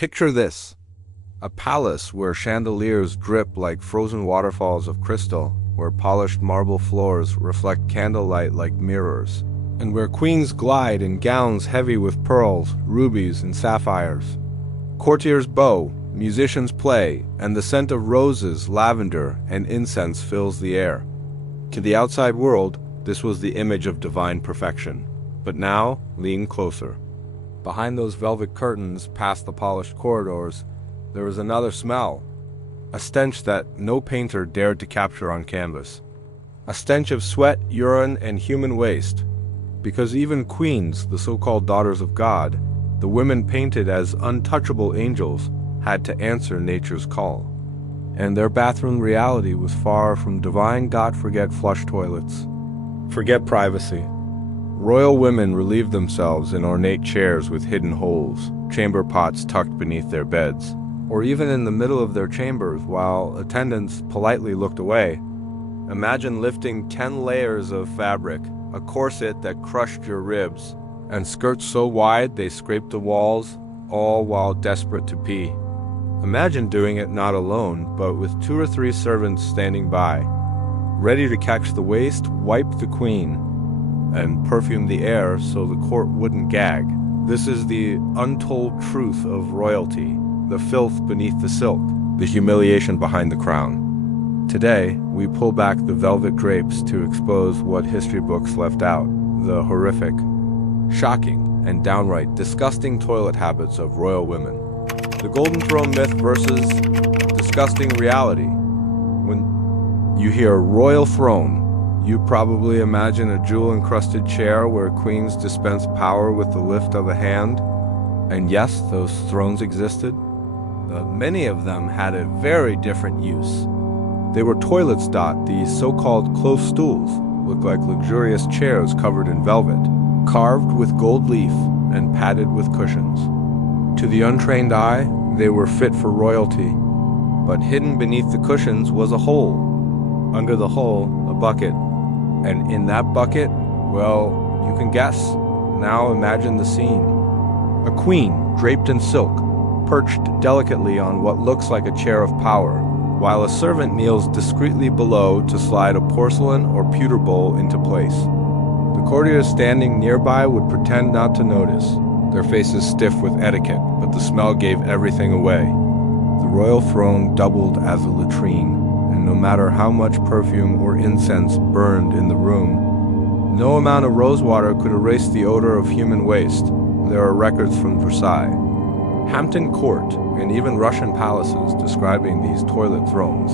Picture this: a palace where chandeliers drip like frozen waterfalls of crystal, where polished marble floors reflect candlelight like mirrors, and where queens glide in gowns heavy with pearls, rubies, and sapphires. Courtiers bow, musicians play, and the scent of roses, lavender, and incense fills the air. To the outside world, this was the image of divine perfection. But now, lean closer. Behind those velvet curtains, past the polished corridors, there was another smell. A stench that no painter dared to capture on canvas. A stench of sweat, urine, and human waste. Because even queens, the so-called daughters of God, the women painted as untouchable angels, had to answer nature's call. And their bathroom reality was far from divine God-forget flush toilets. Forget privacy. Royal women relieved themselves in ornate chairs with hidden holes, chamber pots tucked beneath their beds, or even in the middle of their chambers while attendants politely looked away. Imagine lifting 10 layers of fabric, a corset that crushed your ribs, and skirts so wide they scraped the walls, all while desperate to pee. Imagine doing it not alone, but with 2 or 3 servants standing by, ready to catch the waist, wipe the queen, and perfume the air so the court wouldn't gag. This is the untold truth of royalty, the filth beneath the silk, the humiliation behind the crown. Today, we pull back the velvet drapes to expose what history books left out, the horrific, shocking, and downright disgusting toilet habits of royal women. The Golden Throne myth versus disgusting reality. When you hear royal throne, you probably imagine a jewel-encrusted chair where queens dispense power with the lift of a hand. And yes, those thrones existed, but many of them had a very different use. They were toilets. These so-called close stools looked like luxurious chairs covered in velvet, carved with gold leaf and padded with cushions. To the untrained eye, they were fit for royalty, but hidden beneath the cushions was a hole. Under the hole, a bucket. And in that bucket, well, you can guess. Now imagine the scene. A queen, draped in silk, perched delicately on what looks like a chair of power, while a servant kneels discreetly below to slide a porcelain or pewter bowl into place. The courtiers standing nearby would pretend not to notice, their faces stiff with etiquette, but the smell gave everything away. The royal throne doubled as a latrine, and no matter how much perfume or incense burned in the room, no amount of rosewater could erase the odor of human waste. There are records from Versailles, Hampton Court, and even Russian palaces describing these toilet thrones.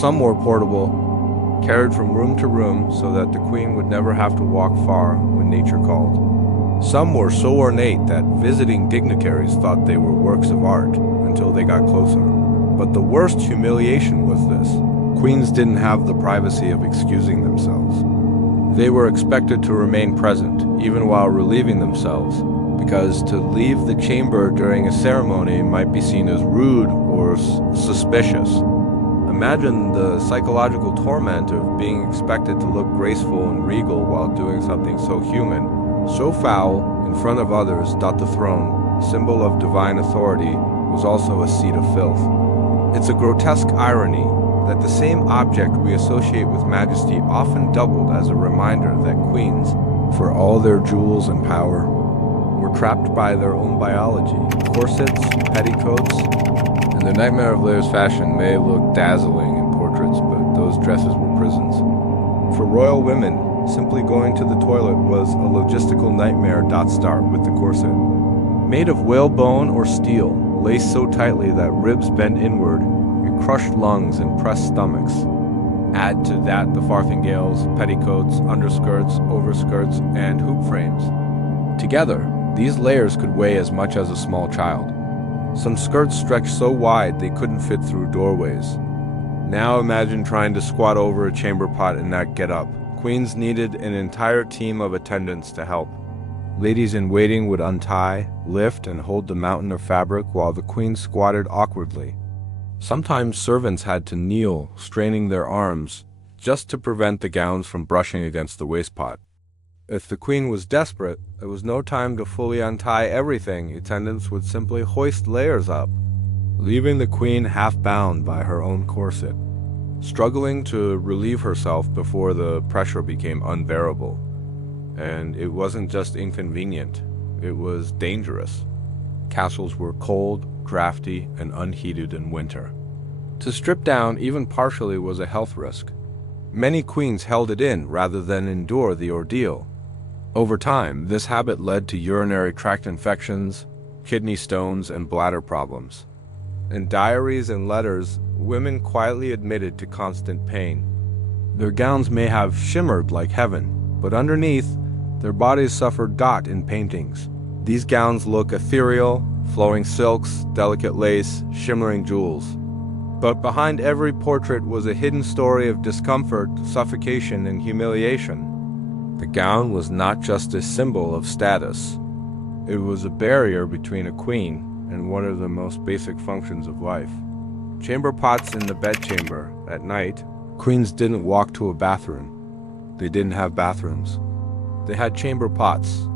Some were portable, carried from room to room so that the queen would never have to walk far when nature called. Some were so ornate that visiting dignitaries thought they were works of art until they got closer. But the worst humiliation was this: queens didn't have the privacy of excusing themselves. They were expected to remain present, even while relieving themselves, because to leave the chamber during a ceremony might be seen as rude or suspicious. Imagine the psychological torment of being expected to look graceful and regal while doing something so human, so foul, in front of others. The throne, symbol of divine authority, was also a seat of filth. It's a grotesque irony that the same object we associate with majesty often doubled as a reminder that queens, for all their jewels and power, were trapped by their own biology. Corsets, petticoats, and the nightmare of layers fashion may look dazzling in portraits, but those dresses were prisons. For royal women, simply going to the toilet was a logistical nightmare. Start with the corset. Made of whalebone or steel, laced so tightly that ribs bent inward, it crushed lungs and pressed stomachs. Add to that the farthingales, petticoats, underskirts, overskirts, and hoop frames. Together, these layers could weigh as much as a small child. Some skirts stretched so wide they couldn't fit through doorways. Now imagine trying to squat over a chamber pot and not get up. Queens needed an entire team of attendants to help. Ladies in waiting would untie, lift, and hold the mountain of fabric while the queen squatted awkwardly. Sometimes servants had to kneel, straining their arms, just to prevent the gowns from brushing against the waistpot. If the queen was desperate, there was no time to fully untie everything. Attendants would simply hoist layers up, leaving the queen half bound by her own corset, struggling to relieve herself before the pressure became unbearable. And it wasn't just inconvenient, it was dangerous. Castles were cold, drafty, and unheated in winter. To strip down even partially was a health risk. Many queens held it in rather than endure the ordeal. Over time, this habit led to urinary tract infections, kidney stones, and bladder problems. In diaries and letters, women quietly admitted to constant pain. Their gowns may have shimmered like heaven, but underneath, their bodies suffered dot in paintings. These gowns look ethereal, flowing silks, delicate lace, shimmering jewels. But behind every portrait was a hidden story of discomfort, suffocation, and humiliation. The gown was not just a symbol of status. It was a barrier between a queen and one of the most basic functions of life. Chamber pots in the bedchamber. At night, queens didn't walk to a bathroom. They didn't have bathrooms. They had chamber pots.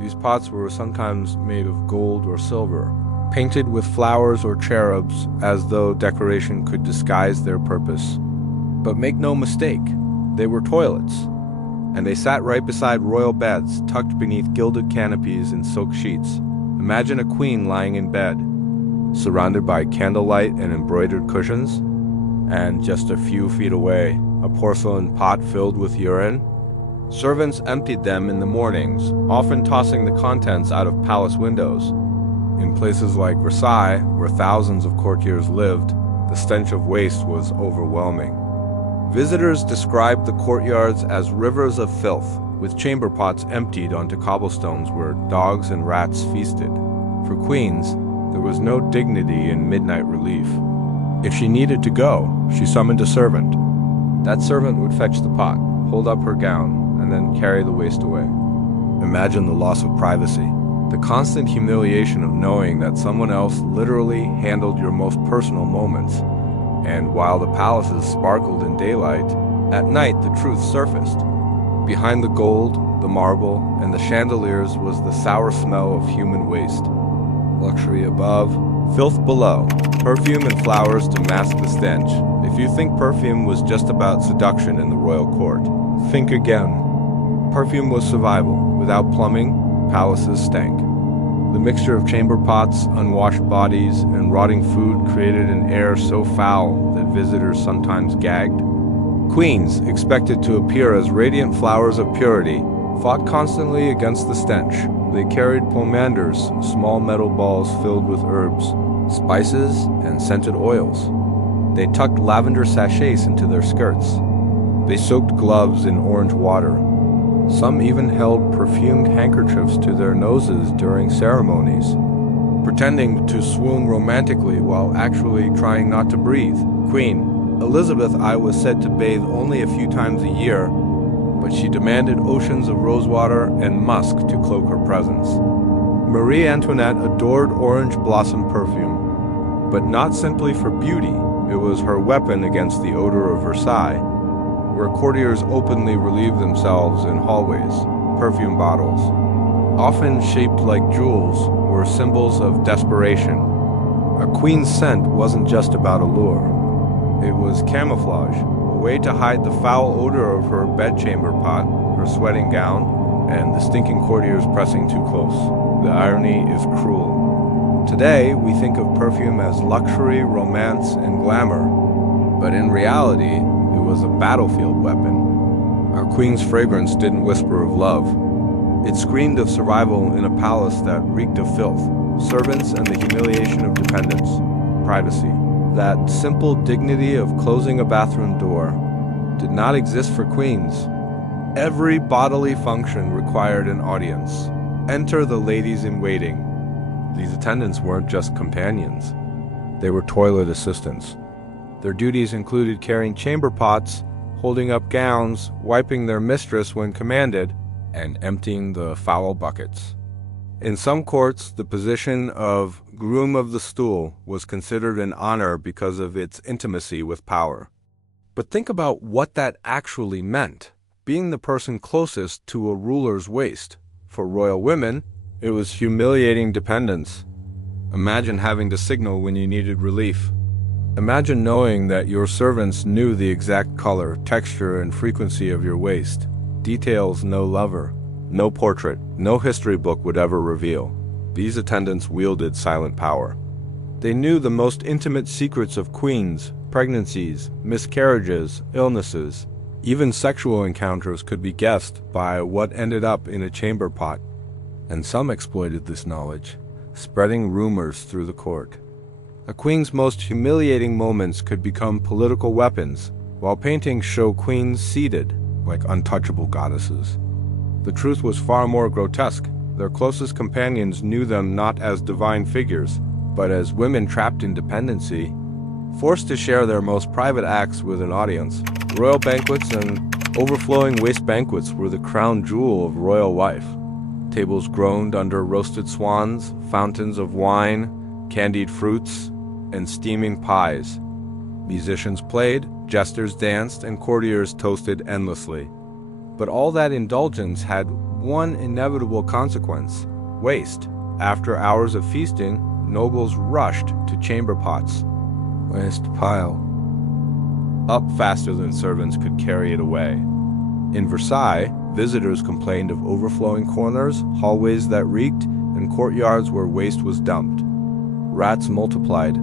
These pots were sometimes made of gold or silver, painted with flowers or cherubs as though decoration could disguise their purpose. But make no mistake, they were toilets, and they sat right beside royal beds tucked beneath gilded canopies and silk sheets. Imagine a queen lying in bed, surrounded by candlelight and embroidered cushions, and just a few feet away, a porcelain pot filled with urine. Servants emptied them in the mornings, often tossing the contents out of palace windows. In places like Versailles, where thousands of courtiers lived, the stench of waste was overwhelming. Visitors described the courtyards as rivers of filth, with chamber pots emptied onto cobblestones where dogs and rats feasted. For queens, there was no dignity in midnight relief. If she needed to go, she summoned a servant. That servant would fetch the pot, hold up her gown, and then carry the waste away. Imagine the loss of privacy, the constant humiliation of knowing that someone else literally handled your most personal moments. And while the palaces sparkled in daylight, at night the truth surfaced. Behind the gold, the marble, and the chandeliers was the sour smell of human waste. Luxury above, filth below, perfume and flowers to mask the stench. If you think perfume was just about seduction in the royal court, think again. Perfume was survival. Without plumbing, palaces stank. The mixture of chamber pots, unwashed bodies, and rotting food created an air so foul that visitors sometimes gagged. Queens, expected to appear as radiant flowers of purity, fought constantly against the stench. They carried pomanders, small metal balls filled with herbs, spices, and scented oils. They tucked lavender sachets into their skirts. They soaked gloves in orange water. Some even held perfumed handkerchiefs to their noses during ceremonies, pretending to swoon romantically while actually trying not to breathe. Queen Elizabeth I was said to bathe only a few times a year, but she demanded oceans of rosewater and musk to cloak her presence. Marie Antoinette adored orange blossom perfume, but not simply for beauty. It was her weapon against the odor of Versailles, where courtiers openly relieved themselves in hallways. Perfume bottles, often shaped like jewels, were symbols of desperation. A queen's scent wasn't just about allure. It was camouflage, a way to hide the foul odor of her bedchamber pot, her sweating gown, and the stinking courtiers pressing too close. The irony is cruel. Today, we think of perfume as luxury, romance, and glamour, but in reality, it was a battlefield weapon. Our queen's fragrance didn't whisper of love. It screamed of survival in a palace that reeked of filth, servants and the humiliation of dependents, privacy. That simple dignity of closing a bathroom door did not exist for queens. Every bodily function required an audience. Enter the ladies in waiting. These attendants weren't just companions. They were toilet assistants. Their duties included carrying chamber pots, holding up gowns, wiping their mistress when commanded, and emptying the foul buckets. In some courts, the position of groom of the stool was considered an honor because of its intimacy with power. But think about what that actually meant. being the person closest to a ruler's waist. For royal women, it was humiliating dependence. Imagine having to signal when you needed relief. Imagine knowing that your servants knew the exact color, texture, and frequency of your waist. Details no lover, no portrait, no history book would ever reveal. These attendants wielded silent power. They knew the most intimate secrets of queens, pregnancies, miscarriages, illnesses. Even sexual encounters could be guessed by what ended up in a chamber pot. And some exploited this knowledge, spreading rumors through the court. A queen's most humiliating moments could become political weapons, while paintings show queens seated, like untouchable goddesses. The truth was far more grotesque. Their closest companions knew them not as divine figures, but as women trapped in dependency, forced to share their most private acts with an audience. Royal banquets and overflowing waist banquets were the crown jewel of royal life. Tables groaned under roasted swans, fountains of wine, candied fruits, and steaming pies. Musicians played, jesters danced, and courtiers toasted endlessly. But all that indulgence had one inevitable consequence: waste. After hours of feasting, nobles rushed to chamber pots. Waste pile up faster than servants could carry it away. In Versailles, visitors complained of overflowing corners, hallways that reeked, and courtyards where waste was dumped. Rats multiplied,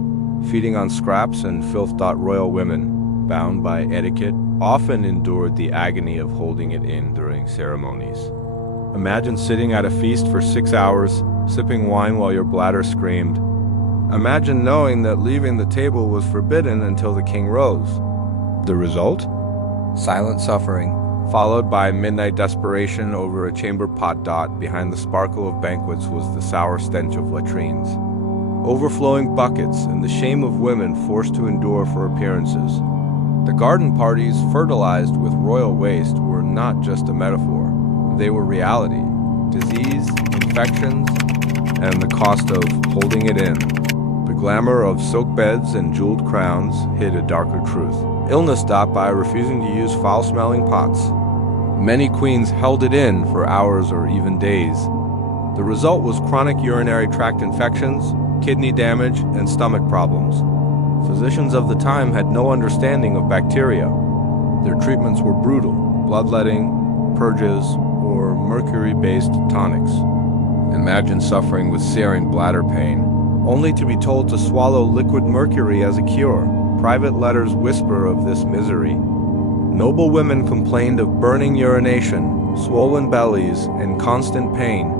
feeding on scraps and filth. Royal women, bound by etiquette, often endured the agony of holding it in during ceremonies. Imagine sitting at a feast for 6 hours, sipping wine while your bladder screamed. Imagine knowing that leaving the table was forbidden until the king rose. The result? Silent suffering, followed by midnight desperation over a chamber pot. Behind the sparkle of banquets was the sour stench of latrines. Overflowing buckets and the shame of women forced to endure for appearances. The garden parties fertilized with royal waste were not just a metaphor. They were reality. Disease, infections, and the cost of holding it in. The glamour of silk beds and jeweled crowns hid a darker truth. Illness stopped by refusing to use foul-smelling pots. Many queens held it in for hours or even days. The result was chronic urinary tract infections, kidney damage, and stomach problems. Physicians of the time had no understanding of bacteria. Their treatments were brutal: bloodletting, purges, or mercury-based tonics. Imagine suffering with searing bladder pain, only to be told to swallow liquid mercury as a cure. Private letters whisper of this misery. Noble women complained of burning urination, swollen bellies, and constant pain.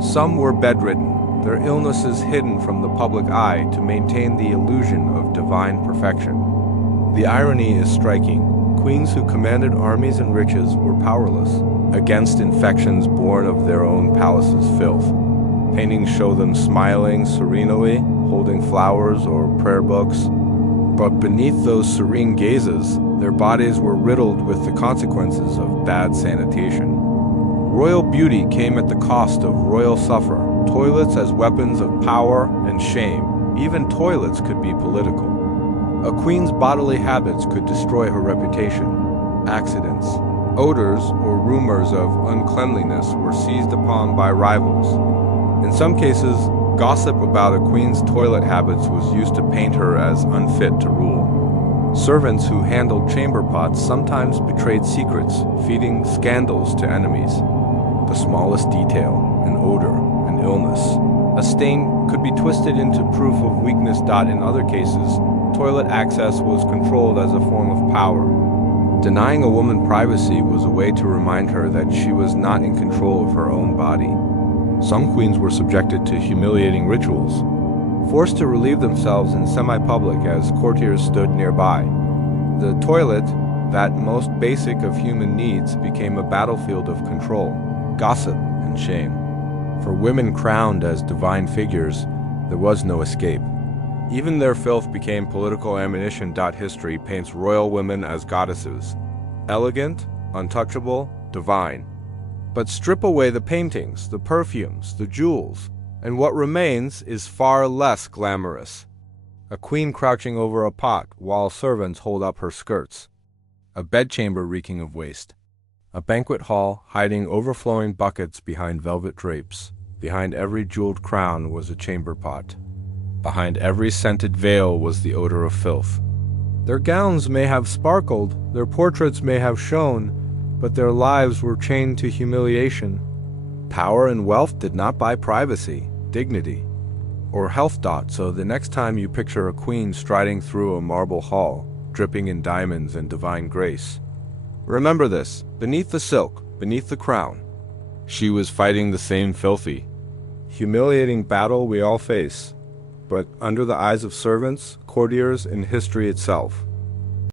Some were bedridden, their illnesses hidden from the public eye to maintain the illusion of divine perfection. The irony is striking. Queens who commanded armies and riches were powerless against infections born of their own palace's filth. Paintings show them smiling serenely, holding flowers or prayer books. But beneath those serene gazes, their bodies were riddled with the consequences of bad sanitation. Royal beauty came at the cost of royal suffer. Toilets as weapons of power and shame. Even toilets could be political. A queen's bodily habits could destroy her reputation. Accidents, odors, or rumors of uncleanliness were seized upon by rivals. In some cases, gossip about a queen's toilet habits was used to paint her as unfit to rule. Servants who handled chamber pots sometimes betrayed secrets, feeding scandals to enemies. The smallest detail, an odor, an illness. A stain could be twisted into proof of weakness. In other cases, toilet access was controlled as a form of power. Denying a woman privacy was a way to remind her that she was not in control of her own body. Some queens were subjected to humiliating rituals, forced to relieve themselves in semi-public as courtiers stood nearby. The toilet, that most basic of human needs, became a battlefield of control, gossip, and shame. For women crowned as divine figures, there was no escape. Even their filth became political ammunition. History paints royal women as goddesses, elegant, untouchable, divine. But strip away the paintings, the perfumes, the jewels, and what remains is far less glamorous. A queen crouching over a pot while servants hold up her skirts. A bedchamber reeking of waste. A banquet hall hiding overflowing buckets behind velvet drapes. Behind every jeweled crown was a chamber pot. Behind every scented veil was the odor of filth. Their gowns may have sparkled, their portraits may have shone, but their lives were chained to humiliation. Power and wealth did not buy privacy, dignity, or health. So the next time you picture a queen striding through a marble hall, dripping in diamonds and divine grace, remember this: beneath the silk, beneath the crown, she was fighting the same filthy, humiliating battle we all face, but under the eyes of servants, courtiers, and history itself.